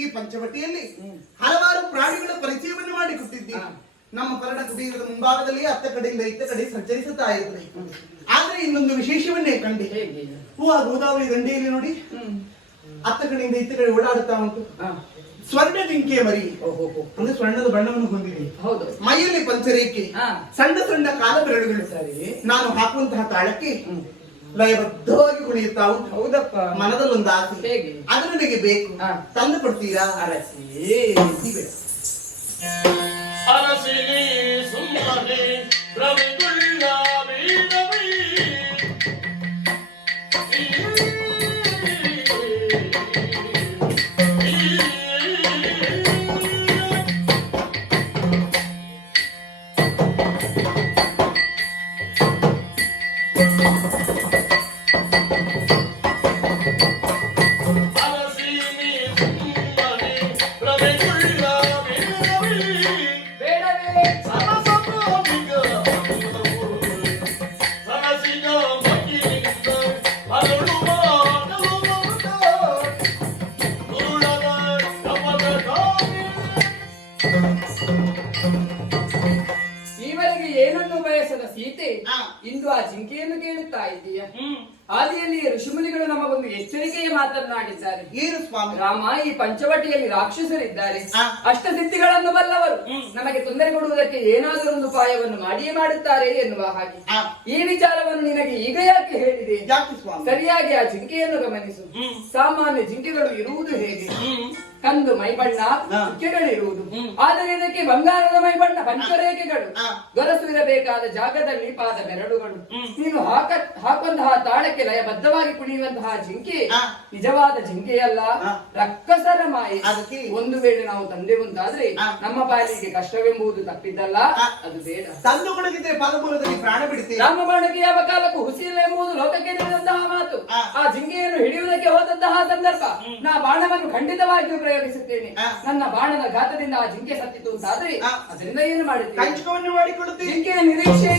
ಈ ಪಂಚವಟಿಯಲ್ಲಿ ಹಲವಾರು ಪ್ರಾಣಿಗಳ ಪರಿಚಯವನ್ನು ಮಾಡಿಕೊಟ್ಟಿದ್ದೀವಿ. ನಮ್ಮ ಪರ್ಣ ಕುಟೀರದ ಮುಂಭಾಗದಲ್ಲಿ ಅತ್ತ ಕಡೆಯಿಂದ ಇತ್ತ ಕಡೆ ಸಂಚರಿಸುತ್ತಾ ಇರ್ತದೆ. ಆದ್ರೆ ಇನ್ನೊಂದು ವಿಶೇಷವನ್ನೇ ಕಂಡೆ. ಆ ಗೋದಾವರಿ ದಂಡೆಯಲ್ಲಿ ನೋಡಿ ಅತ್ತ ಕಡೆಯಿಂದ ಇತ್ತ ಕಡೆ ಓಡಾಡುತ್ತಾ ಉಂಟು ಸ್ವರ್ಣ ಜಿಂಕೆಯ ಮರಿ. ಅಂದ್ರೆ ಸ್ವರ್ಣದ ಬಣ್ಣವನ್ನು ಹೊಂದಿದೆ. ಮೈಯಲ್ಲಿ ಪಂಚರೇಖೆ, ಸಣ್ಣ ಸಣ್ಣ ಕಾಲ ಬೆರಳುಗಳು. ನಾನು ಹಾಕುವಂತಹ ತಾಳಕ್ಕೆ ಲಯಬದ್ಧವಾಗಿ ಕುಣಿಯುತ್ತಾ ಉಂಟು. ಹೌದಪ್ಪ, ಮನದಲ್ಲೊಂದು ಆಸೆ, ಅದು ನನಗೆ ಬೇಕು, ತಂದು ಕೊಡ್ತೀರಾ? ಅರಸಿನಿ ಸುಮ್ಮನೆ ರವಿಗುಳ್ಳ ಬೀರವೈ ಈವರೆಗೆ ಏನನ್ನು ಬಯಸದ ಸೀತೆ ಇಂದು ಆ ಜಿಂಕೆಯನ್ನು ಕೇಳುತ್ತಾ ಇದೆಯಾ? ಆದಿಯಲ್ಲಿ ಋಷಿಮುನಿಗಳು ನಮಗೊಂದು ಎಚ್ಚರಿಕೆಯ ಮಾತನ್ನಾಡಿದ್ದಾರೆ. ಏನು ಸ್ವಾಮಿ? ರಾಮ, ಈ ಪಂಚವಟಿಯಲ್ಲಿ ರಾಕ್ಷಸರಿದ್ದಾರೆ, ಅಷ್ಟಸಿದ್ಧಿಗಳನ್ನು ಬಲ್ಲವರು, ನಮಗೆ ತೊಂದರೆ ಕೊಡುವುದಕ್ಕೆ ಏನಾದರೂ ಒಂದು ಉಪಾಯವನ್ನು ಮಾಡಿಯೇ ಮಾಡುತ್ತಾರೆ ಎನ್ನುವ ಹಾಗೆ. ಈ ವಿಚಾರವನ್ನು ನಿನಗೆ ಈಗ ಯಾಕೆ ಹೇಳಿದೆ? ಸರಿಯಾಗಿ ಆ ಜಿಂಕೆಯನ್ನು ಗಮನಿಸು. ಸಾಮಾನ್ಯ ಜಿಂಕೆಗಳು ಇರುವುದು ಹೇಗೆ? ಕಂದು ಮೈಬಣ್ಣ ಚುಕ್ಕೆಗಳಿರುವುದು, ಆದರೆ ಇದಕ್ಕೆ ಬಂಗಾರದ ಮೈಬಣ್ಣ ಪಂಚರೇಖೆಗಳು, ಗೊರಸುವಿರಬೇಕಾದ ಜಾಗದಲ್ಲಿ ಪಾದ ಬೆರಳುಗಳು. ನೀನು ಹಾಕುವಂತಹ ತಾಳಕ್ಕೆ ಲಯಬದ್ಧವಾಗಿ ಕುಣಿಯುವಂತಹ ಜಿಂಕೆ ನಿಜವಾದ ಜಿಂಕೆಯಲ್ಲ, ರಕ್ಕಸರ ಮಾಯೆ. ಒಂದು ವೇಳೆ ನಾವು ತಂದೆ ಮುಂದಾದ್ರೆ ನಮ್ಮ ಪಾಲಿಗೆ ಕಷ್ಟವೆಂಬುದು ತಪ್ಪಿದ್ದಲ್ಲ, ಅದು ಬೇಡ. ತಂದುಕೊಡಗಿದ್ರೆ ಪಾದಮೂಲದಲ್ಲಿ ಪ್ರಾಣ ಬಿಡುತ್ತೆ. ನಮ್ಮ ಬಾಣಕ್ಕೆ ಯಾವ ಕಾಲಕ್ಕೂ ಹುಸಿಲ್ಲ ಎಂಬುದು ಲೋಕಕ್ಕೆ ತಿಳಿದಂತಹ ಮಾತು. ಆ ಜಿಂಕೆಯನ್ನು ಹಿಡಿಯುವುದಕ್ಕೆ ಹೋದಂತಹ ಸಂದರ್ಭ ನಾ ಬಾಣವನ್ನು ಖಂಡಿತವಾಗಿಯೂ ಪ್ರಯೋಗಿಸುತ್ತೇನೆ. ನನ್ನ ಬಾಣದ ಘಾತದಿಂದ ಆ ಜಿಂಕೆ ಸತ್ತಿತು ಅಂತಾದ್ರೆ ಅದರಿಂದ ಏನು ಮಾಡುತ್ತೇನೆ? ಕಂಚಕವನ್ನು ಮಾಡಿಕೊಳ್ಳುತ್ತೇನೆ. ಜಿಂಕೆಯ ನಿರೀಕ್ಷೆ